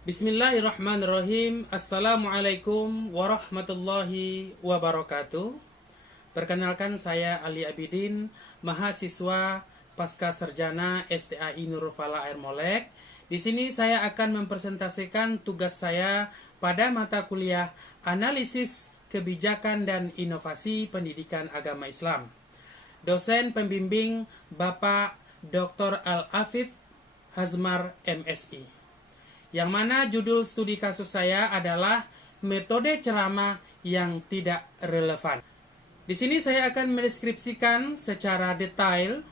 Bismillahirrahmanirrahim. Assalamualaikum warahmatullahi wabarakatuh. Perkenalkan, saya Ali Abidin, mahasiswa Pasca Sarjana STAI Nurul Falah Air Molek. Di sini saya akan mempresentasikan tugas saya pada mata kuliah Analisis Kebijakan dan Inovasi Pendidikan Agama Islam. Dosen pembimbing Bapak Dr. Al-Afif Hazmar MSI. Yang mana judul studi kasus saya adalah metode ceramah yang tidak relevan. Di sini saya akan mendeskripsikan secara detail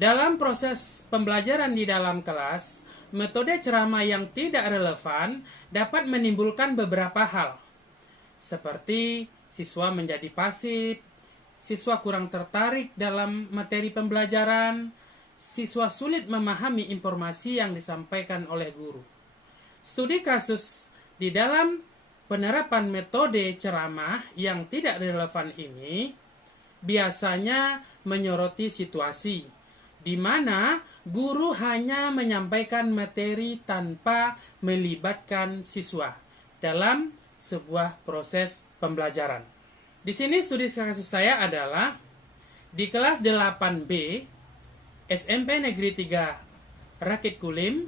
dalam proses pembelajaran di dalam kelas, metode ceramah yang tidak relevan dapat menimbulkan beberapa hal. Seperti siswa menjadi pasif, siswa kurang tertarik dalam materi pembelajaran, siswa sulit memahami informasi yang disampaikan oleh guru. Studi kasus di dalam penerapan metode ceramah yang tidak relevan ini biasanya menyoroti situasi di mana guru hanya menyampaikan materi tanpa melibatkan siswa dalam sebuah proses pembelajaran. Di sini studi kasus saya adalah di kelas 8B SMP Negeri 3 Rakit Kulim,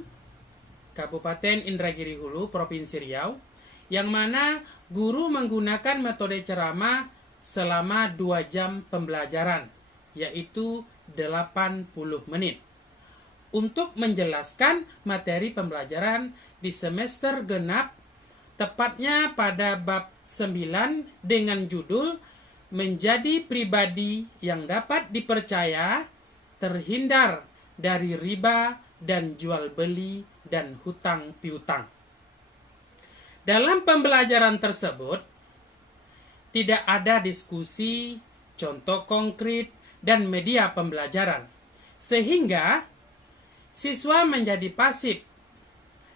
Kabupaten Indragiri Hulu, Provinsi Riau, yang mana guru menggunakan metode ceramah selama 2 jam pembelajaran, yaitu 80 menit, untuk menjelaskan materi pembelajaran di semester genap, tepatnya pada bab 9 dengan judul Menjadi Pribadi yang Dapat Dipercaya, Terhindar dari riba dan jual beli dan hutang piutang. Dalam pembelajaran tersebut tidak ada diskusi, contoh konkret, dan media pembelajaran, sehingga siswa menjadi pasif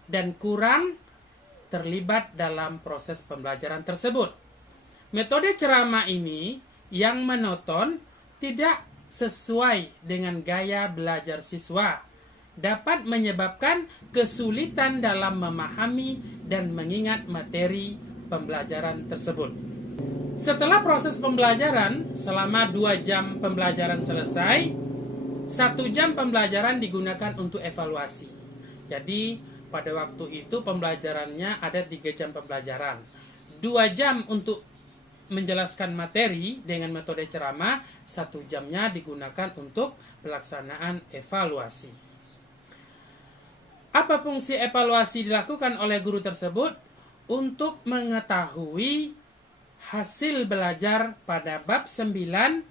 dan kurang terlibat dalam proses pembelajaran tersebut. Metode ceramah ini yang monoton, tidak sesuai dengan gaya belajar siswa, dapat menyebabkan kesulitan dalam memahami dan mengingat materi pembelajaran tersebut. Setelah proses pembelajaran selama 2 jam pembelajaran selesai, 1 jam pembelajaran digunakan untuk evaluasi. Jadi pada waktu itu pembelajarannya ada 3 jam pembelajaran, 2 jam untuk menjelaskan materi dengan metode ceramah, 1 jamnya digunakan untuk pelaksanaan evaluasi. Apa fungsi evaluasi dilakukan oleh guru tersebut? Untuk mengetahui hasil belajar pada bab 9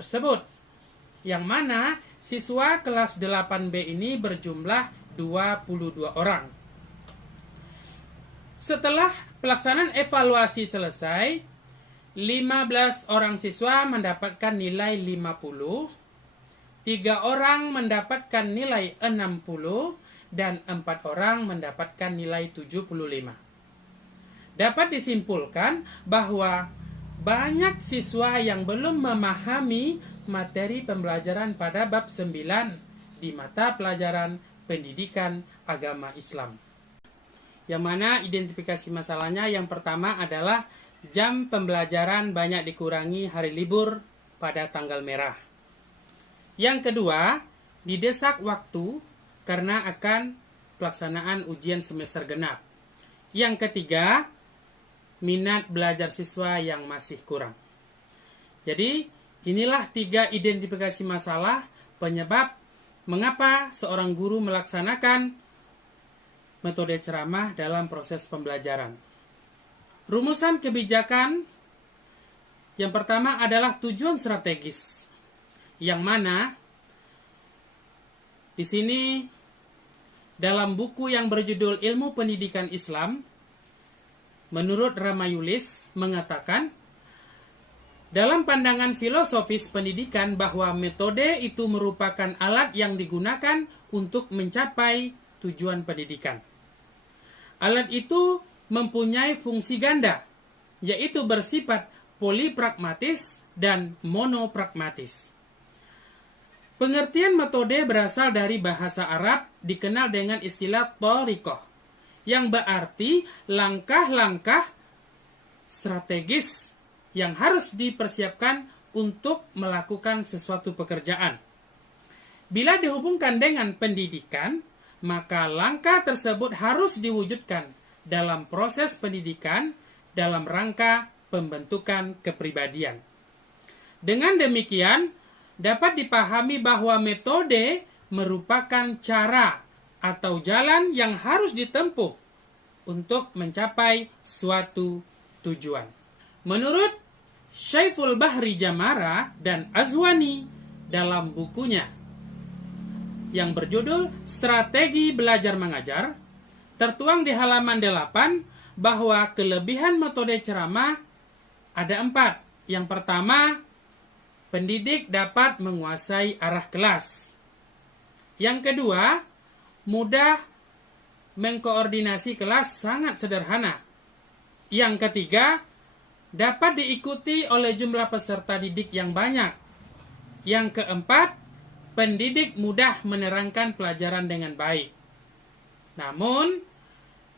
tersebut, yang mana siswa kelas 8B ini berjumlah 22 orang. Setelah pelaksanaan evaluasi selesai, 15 orang siswa mendapatkan nilai 50, 3 orang mendapatkan nilai 60, dan 4 orang mendapatkan nilai 75. Dapat disimpulkan bahwa banyak siswa yang belum memahami materi pembelajaran pada bab 9 di mata pelajaran pendidikan agama Islam. Yang mana identifikasi masalahnya yang pertama adalah jam pembelajaran banyak dikurangi hari libur pada tanggal merah. Yang kedua, didesak waktu karena akan pelaksanaan ujian semester genap. Yang ketiga, minat belajar siswa yang masih kurang. Jadi, inilah 3 identifikasi masalah penyebab mengapa seorang guru melaksanakan metode ceramah dalam proses pembelajaran. Rumusan kebijakan yang pertama adalah tujuan strategis, yang mana di sini dalam buku yang berjudul Ilmu Pendidikan Islam, menurut Ramayulis mengatakan dalam pandangan filosofis pendidikan bahwa metode itu merupakan alat yang digunakan untuk mencapai tujuan pendidikan. Alat itu mempunyai fungsi ganda, yaitu bersifat polipragmatis dan monopragmatis. Pengertian metode berasal dari bahasa Arab dikenal dengan istilah thariqah, yang berarti langkah-langkah strategis yang harus dipersiapkan untuk melakukan sesuatu pekerjaan. Bila dihubungkan dengan pendidikan, maka langkah tersebut harus diwujudkan dalam proses pendidikan dalam rangka pembentukan kepribadian. Dengan demikian, dapat dipahami bahwa metode merupakan cara atau jalan yang harus ditempuh untuk mencapai suatu tujuan. Menurut Syaiful Bahri Jamara dan Azwani dalam bukunya yang berjudul Strategi Belajar Mengajar, tertuang di halaman 8 bahwa kelebihan metode ceramah ada 4. Yang pertama, pendidik dapat menguasai arah kelas. Yang kedua, mudah mengkoordinasi kelas sangat sederhana. Yang ketiga, dapat diikuti oleh jumlah peserta didik yang banyak. Yang keempat, pendidik mudah menerangkan pelajaran dengan baik. Namun,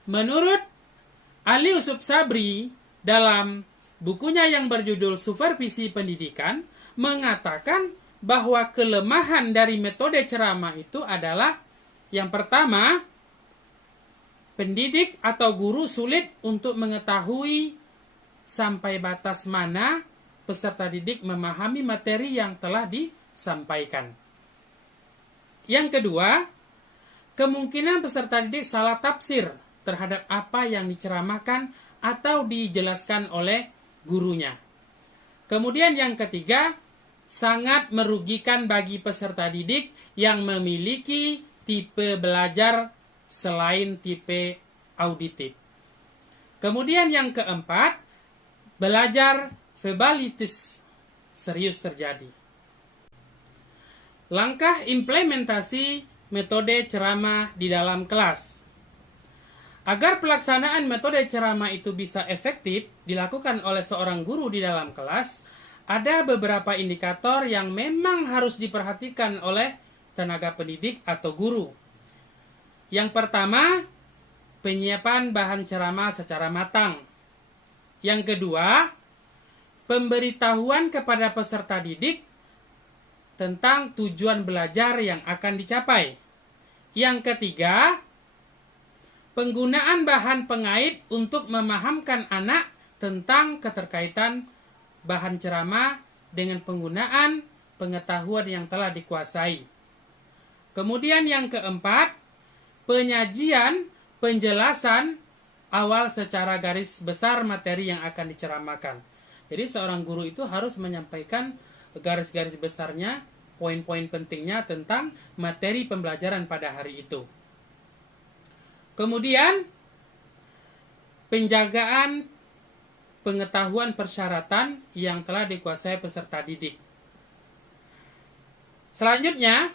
menurut Ali Yusuf Sabri dalam bukunya yang berjudul Supervisi Pendidikan, mengatakan bahwa kelemahan dari metode ceramah itu adalah yang pertama, pendidik atau guru sulit untuk mengetahui sampai batas mana peserta didik memahami materi yang telah disampaikan. Yang kedua, kemungkinan peserta didik salah tafsir terhadap apa yang diceramahkan atau dijelaskan oleh gurunya. Kemudian yang ketiga, sangat merugikan bagi peserta didik yang memiliki tipe belajar selain tipe auditif. Kemudian yang keempat, belajar verbalitis serius terjadi. Langkah implementasi metode ceramah di dalam kelas. Agar pelaksanaan metode ceramah itu bisa efektif dilakukan oleh seorang guru di dalam kelas, ada beberapa indikator yang memang harus diperhatikan oleh tenaga pendidik atau guru. Yang pertama, penyiapan bahan ceramah secara matang. Yang kedua, pemberitahuan kepada peserta didik tentang tujuan belajar yang akan dicapai. Yang ketiga, penggunaan bahan pengait untuk memahamkan anak tentang keterkaitan bahan ceramah dengan penggunaan pengetahuan yang telah dikuasai. Kemudian yang keempat, penyajian, penjelasan awal secara garis besar materi yang akan diceramahkan. Jadi seorang guru itu harus menyampaikan garis-garis besarnya, poin-poin pentingnya tentang materi pembelajaran pada hari itu. Kemudian, penjagaan pengetahuan persyaratan yang telah dikuasai peserta didik. Selanjutnya,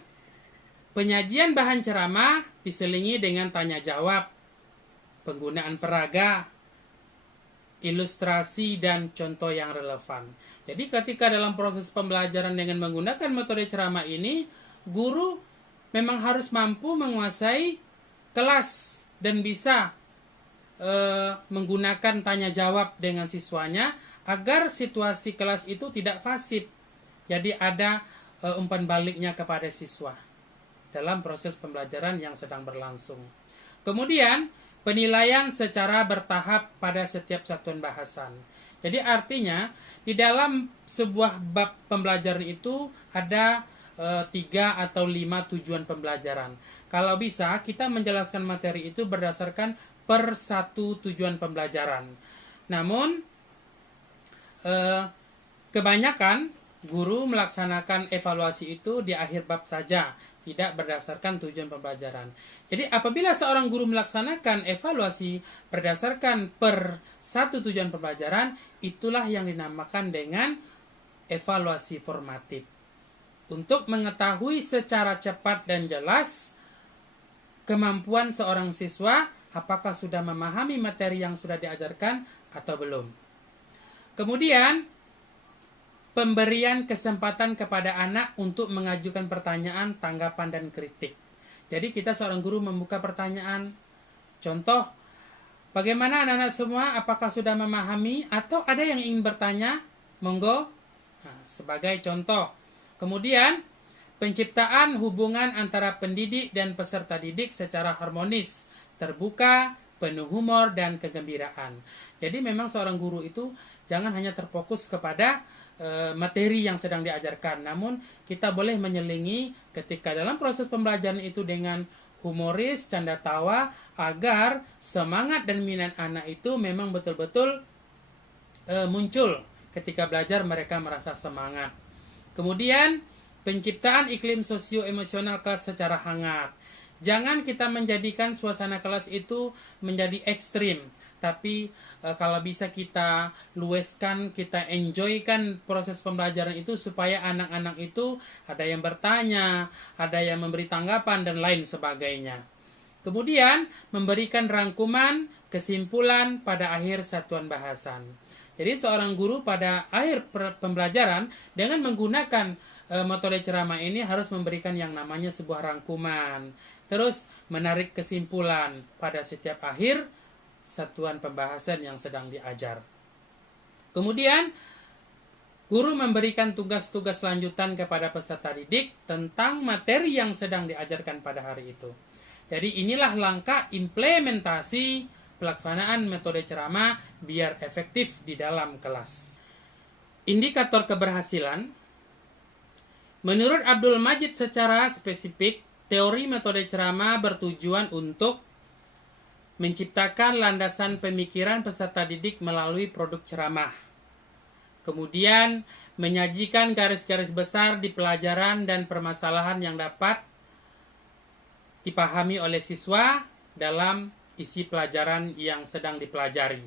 penyajian bahan ceramah diselingi dengan tanya jawab, penggunaan peraga, ilustrasi, dan contoh yang relevan. Jadi ketika dalam proses pembelajaran dengan menggunakan metode ceramah ini, guru memang harus mampu menguasai kelas dan bisa menggunakan tanya jawab dengan siswanya agar situasi kelas itu tidak fasib. Jadi ada umpan baliknya kepada siswa dalam proses pembelajaran yang sedang berlangsung. Kemudian penilaian secara bertahap pada setiap satuan bahasan. Jadi artinya di dalam sebuah bab pembelajaran itu ada 3 atau 5 tujuan pembelajaran. Kalau bisa kita menjelaskan materi itu berdasarkan per satu tujuan pembelajaran. Namun kebanyakan guru melaksanakan evaluasi itu di akhir bab saja, tidak berdasarkan tujuan pembelajaran. Jadi apabila seorang guru melaksanakan evaluasi berdasarkan per satu tujuan pembelajaran, itulah yang dinamakan dengan evaluasi formatif. Untuk mengetahui secara cepat dan jelas kemampuan seorang siswa, apakah sudah memahami materi yang sudah diajarkan atau belum. Kemudian, pemberian kesempatan kepada anak untuk mengajukan pertanyaan, tanggapan, dan kritik. Jadi kita seorang guru membuka pertanyaan. Contoh, Bagaimana anak-anak semua? Apakah sudah memahami atau ada yang ingin bertanya? Monggo. Nah, sebagai contoh. Kemudian, penciptaan hubungan antara pendidik dan peserta didik secara harmonis, terbuka, penuh humor, dan kegembiraan. Jadi memang seorang guru itu jangan hanya terfokus kepada materi yang sedang diajarkan, namun kita boleh menyelingi ketika dalam proses pembelajaran itu dengan humoris, canda tawa, agar semangat dan minat anak itu memang betul-betul muncul ketika belajar, mereka merasa semangat. Kemudian penciptaan iklim sosio-emosional kelas secara hangat. Jangan kita menjadikan suasana kelas itu menjadi ekstrim, tapi kalau bisa kita luaskan, kita enjoykan proses pembelajaran itu supaya anak-anak itu ada yang bertanya, ada yang memberi tanggapan, dan lain sebagainya. Kemudian memberikan rangkuman, kesimpulan pada akhir satuan bahasan. Jadi seorang guru pada akhir pembelajaran dengan menggunakan metode ceramah ini harus memberikan yang namanya sebuah rangkuman. Terus menarik kesimpulan pada setiap akhir satuan pembahasan yang sedang diajar. Kemudian guru memberikan tugas-tugas lanjutan kepada peserta didik tentang materi yang sedang diajarkan pada hari itu. Jadi inilah langkah implementasi pelaksanaan metode ceramah biar efektif di dalam kelas. Indikator keberhasilan. Menurut Abdul Majid secara spesifik, teori metode ceramah bertujuan untuk menciptakan landasan pemikiran peserta didik melalui produk ceramah. Kemudian, menyajikan garis-garis besar di pelajaran dan permasalahan yang dapat dipahami oleh siswa dalam isi pelajaran yang sedang dipelajari.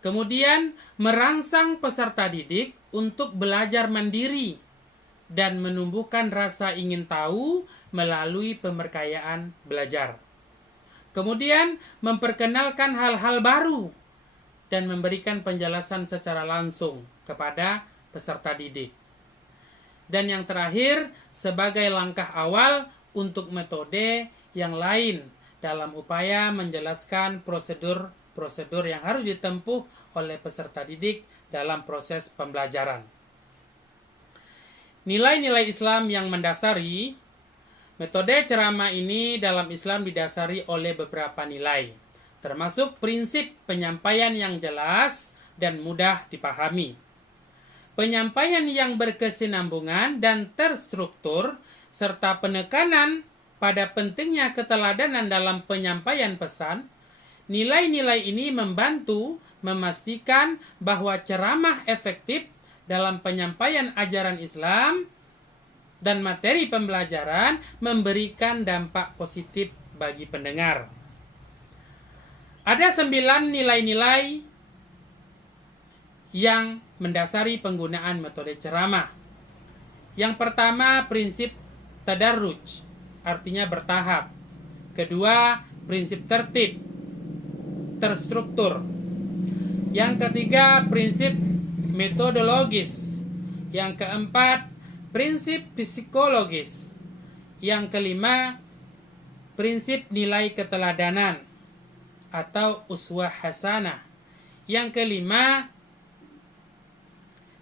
Kemudian, merangsang peserta didik untuk belajar mandiri dan menumbuhkan rasa ingin tahu melalui pemberkayaan belajar. Kemudian, memperkenalkan hal-hal baru dan memberikan penjelasan secara langsung kepada peserta didik. Dan yang terakhir, sebagai langkah awal untuk metode yang lain dalam upaya menjelaskan prosedur-prosedur yang harus ditempuh oleh peserta didik dalam proses pembelajaran. Nilai-nilai Islam yang mendasari metode ceramah ini dalam Islam didasari oleh beberapa nilai, termasuk prinsip penyampaian yang jelas dan mudah dipahami, penyampaian yang berkesinambungan dan terstruktur, serta penekanan pada pentingnya keteladanan dalam penyampaian pesan. Nilai-nilai ini membantu memastikan bahwa ceramah efektif dalam penyampaian ajaran Islam dan materi pembelajaran memberikan dampak positif bagi pendengar. Ada 9 nilai-nilai yang mendasari penggunaan metode ceramah. Yang pertama, prinsip tadarruj, artinya bertahap. Kedua, prinsip tertib, terstruktur. Yang ketiga, prinsip metodologis. Yang keempat, prinsip psikologis. Yang kelima, prinsip nilai keteladanan atau uswah hasanah. Yang kelima,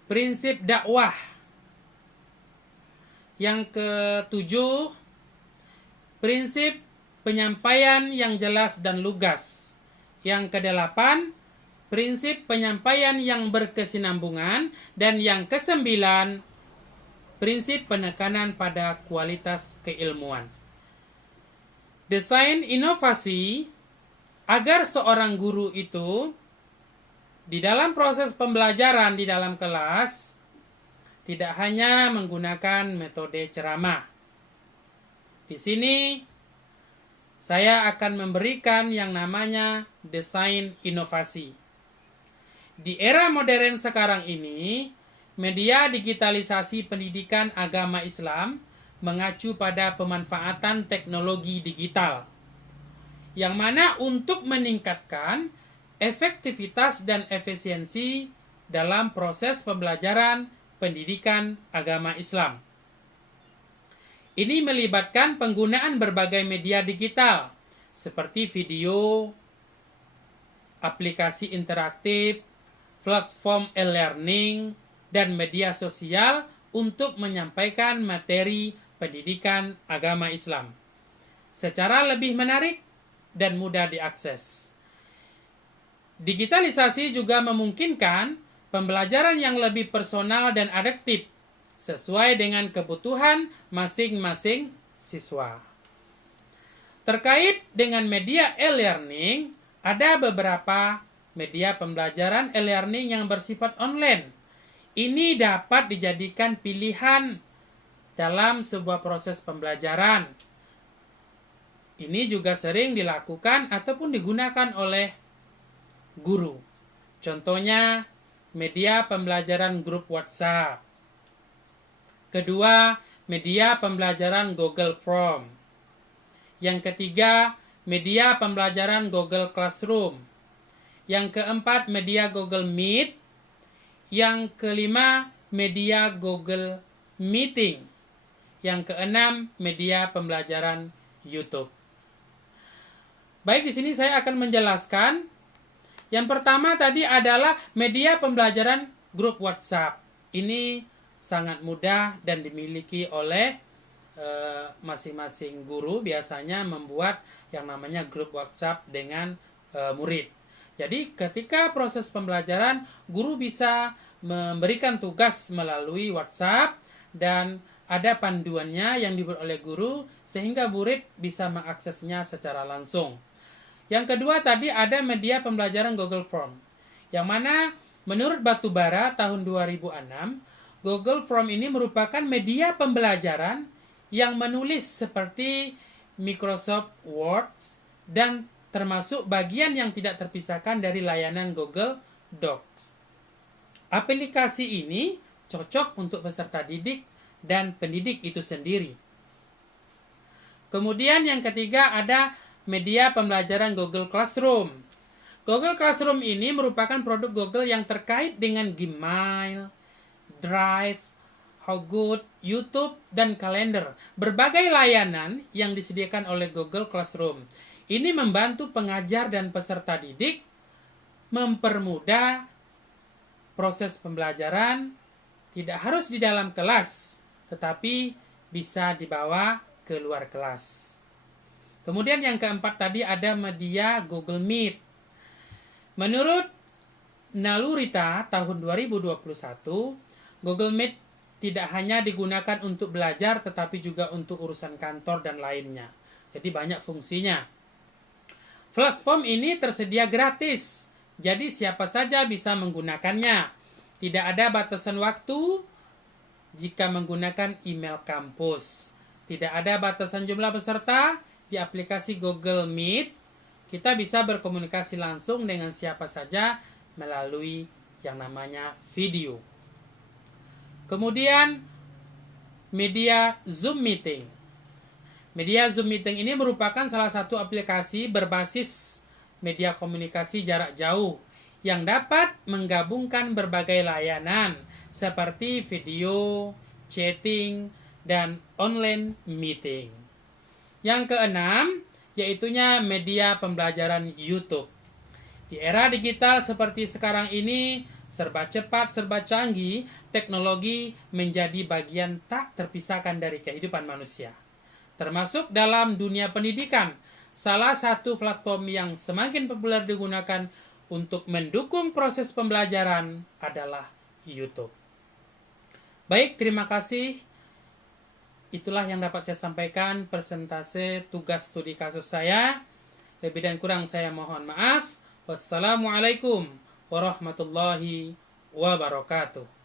prinsip dakwah. Yang ketujuh, prinsip penyampaian yang jelas dan lugas. Yang kedelapan, prinsip penyampaian yang berkesinambungan. Dan yang kesembilan, prinsip penekanan pada kualitas keilmuan. Desain inovasi agar seorang guru itu di dalam proses pembelajaran di dalam kelas tidak hanya menggunakan metode ceramah. Di sini saya akan memberikan yang namanya desain inovasi. Di era modern sekarang ini, media digitalisasi pendidikan agama Islam mengacu pada pemanfaatan teknologi digital, yang mana untuk meningkatkan efektivitas dan efisiensi dalam proses pembelajaran pendidikan agama Islam. Ini melibatkan penggunaan berbagai media digital seperti video, aplikasi interaktif, platform e-learning, dan media sosial untuk menyampaikan materi pendidikan agama Islam secara lebih menarik dan mudah diakses. Digitalisasi juga memungkinkan pembelajaran yang lebih personal dan adaptif sesuai dengan kebutuhan masing-masing siswa. Terkait dengan media e-learning, ada beberapa media pembelajaran e-learning yang bersifat online. Ini dapat dijadikan pilihan dalam sebuah proses pembelajaran. Ini juga sering dilakukan ataupun digunakan oleh guru. Contohnya, media pembelajaran grup WhatsApp. Kedua, media pembelajaran Google Form. Yang ketiga, media pembelajaran Google Classroom. Yang keempat, media Google Meet. Yang kelima, media Google Meeting. Yang keenam, media pembelajaran YouTube. Baik, di sini saya akan menjelaskan. Yang pertama tadi adalah media pembelajaran grup WhatsApp. Ini sangat mudah dan dimiliki oleh masing-masing guru biasanya membuat yang namanya grup WhatsApp dengan murid. Jadi ketika proses pembelajaran, guru bisa memberikan tugas melalui WhatsApp dan ada panduannya yang dibuat oleh guru sehingga murid bisa mengaksesnya secara langsung. Yang kedua tadi ada media pembelajaran Google Form, yang mana menurut Batubara tahun 2006, Google Form ini merupakan media pembelajaran yang menulis seperti Microsoft Word dan termasuk bagian yang tidak terpisahkan dari layanan Google Docs. Aplikasi ini cocok untuk peserta didik dan pendidik itu sendiri. Kemudian yang ketiga ada media pembelajaran Google Classroom. Google Classroom ini merupakan produk Google yang terkait dengan Gmail, Drive, Hanggout, YouTube, dan kalender. Berbagai layanan yang disediakan oleh Google Classroom. Ini membantu pengajar dan peserta didik mempermudah proses pembelajaran, tidak harus di dalam kelas, tetapi bisa dibawa ke luar kelas. Kemudian yang keempat tadi ada media Google Meet. Menurut Nalurita tahun 2021, Google Meet tidak hanya digunakan untuk belajar tetapi juga untuk urusan kantor dan lainnya. Jadi banyak fungsinya. Platform ini tersedia gratis. Jadi siapa saja bisa menggunakannya. Tidak ada batasan waktu jika menggunakan email kampus. Tidak ada batasan jumlah peserta di aplikasi Google Meet. Kita bisa berkomunikasi langsung dengan siapa saja melalui yang namanya video. Kemudian media Zoom Meeting. Media Zoom Meeting ini merupakan salah satu aplikasi berbasis media komunikasi jarak jauh yang dapat menggabungkan berbagai layanan seperti video, chatting, dan online meeting. Yang keenam, yaitunya media pembelajaran YouTube. Di era digital seperti sekarang ini, serba cepat, serba canggih, teknologi menjadi bagian tak terpisahkan dari kehidupan manusia. Termasuk dalam dunia pendidikan, salah satu platform yang semakin populer digunakan untuk mendukung proses pembelajaran adalah YouTube. Baik, terima kasih. Itulah yang dapat saya sampaikan persentase tugas studi kasus saya. Lebih dan kurang saya mohon maaf. Wassalamualaikum warahmatullahi wabarakatuh.